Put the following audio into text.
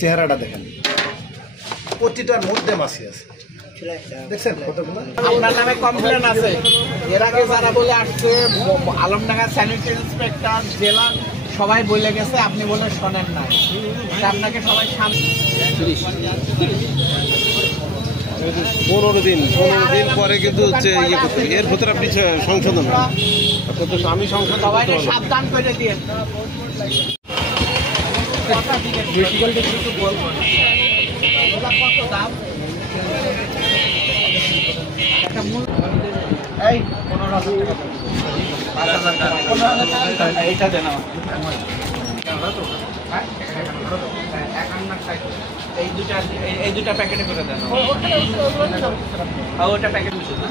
চেহারাটা দেখেন, প্রতিটার মধ্যে মাছি আছে। দেখছেন কতগুলো? আপনার নামে কমপ্লেন আছে। এর আগে যারা বলে আসছে, আলমডাঙ্গা স্যানিটারি ইন্সপেক্টর, জেলা সবাই বলে গেছে, আপনি বলে শোনেন নাই। আপনাকে সবাই 15 দিন পরে কিন্তু হচ্ছে ইয়ে করতে হবে। এর ভিতরে আপনি সংশোধন আমি সংশোধন সবাইকে সাবধান করে দিয়ে কত দাম? এই 15,000 টাকা, 5,000 টাকা এইটা দেন। এই দুটা প্যাকেটে করে দেন। ওটা প্যাকেট মিশে না।